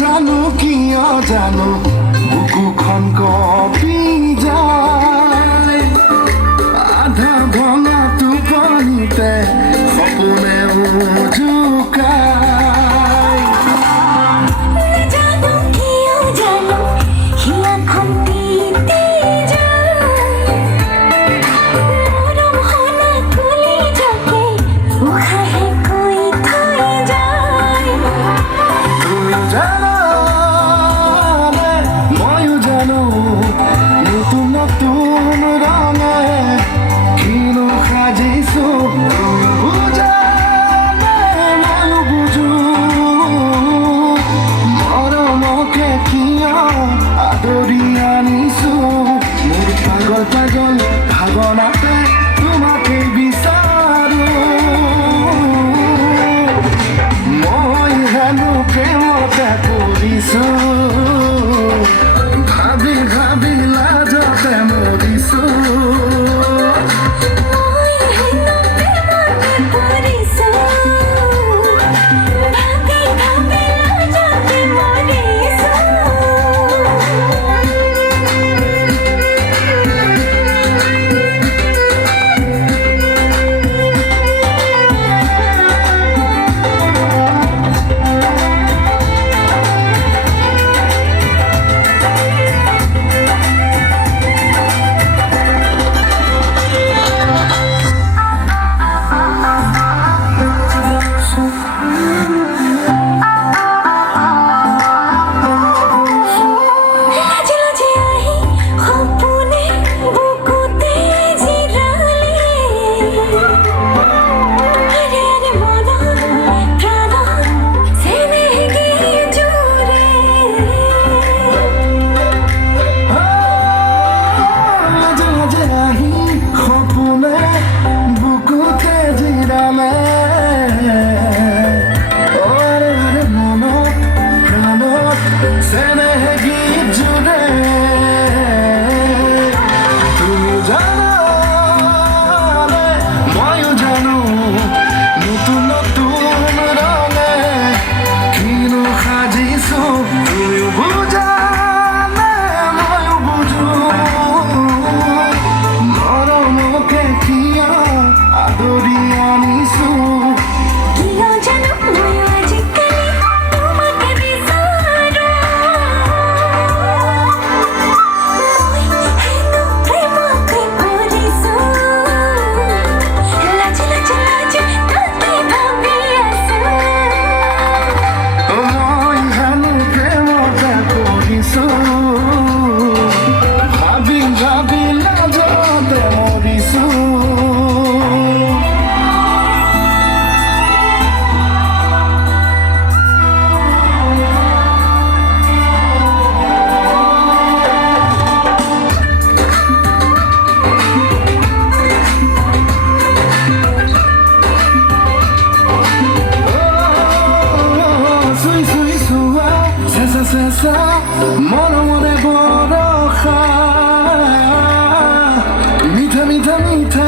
জানো কিয় জানো বুকুখন কঁপি যায় আধা ভঙা টোপনিতে সপোনে জোকায় জানো কিয় জানো হিয়াখন তিতি যায় মৰম হনা তুলি যাকে উশাহে কৈ থৈ যায় তুমি জানো ময়ো জানো নতুন নতুন ৰঙে কিনো সাজিছো তুমি বুজানে ময়ো বুজো মৰমকে কিয় আদৰি আনিছো মোৰ পাগল পাগল ভাৱনাতে তোমাকে বিচাৰো মই হেনো প্ৰেমতে পৰিছো ভাবি ভাবি লাজতে মৰিছো মই হেনো প্ৰেমতে পৰিছো ভাবি ভাবি লাজতে মৰিছো লাজে লাজে আহি সপোনে বুকুতে জিৰালে আৰে আৰে মনত প্ৰাণত চেনেহী জোৰে লাজে লাজে আহি সপোনে বুকুতে জিৰালে ওৰে ওৰে মনত প্ৰাণত চেনেহে গীত জোৰে তুমি জানানে ময়ো জানো নতুন নতুন ৰঙে কিনো সাজিছো তুমিও বুজানে ময়ো বুজো মৰমকে কিয় আদৰি আনিছো কিয় জানো মই আজিকালি তোমাকে বিচাৰো মই হেনো প্ৰেমতে পৰিছো লাজে লাজে লাজে তাকে ভাবি আছো মই হেনো প্ৰেমতে পৰিছো ভাবি ভাবি লাজতে মৰিছো চুই চুই চোৱা চেঁচা চেঁচা মৰমৰে বৰষা মিঠা মিঠা মিঠা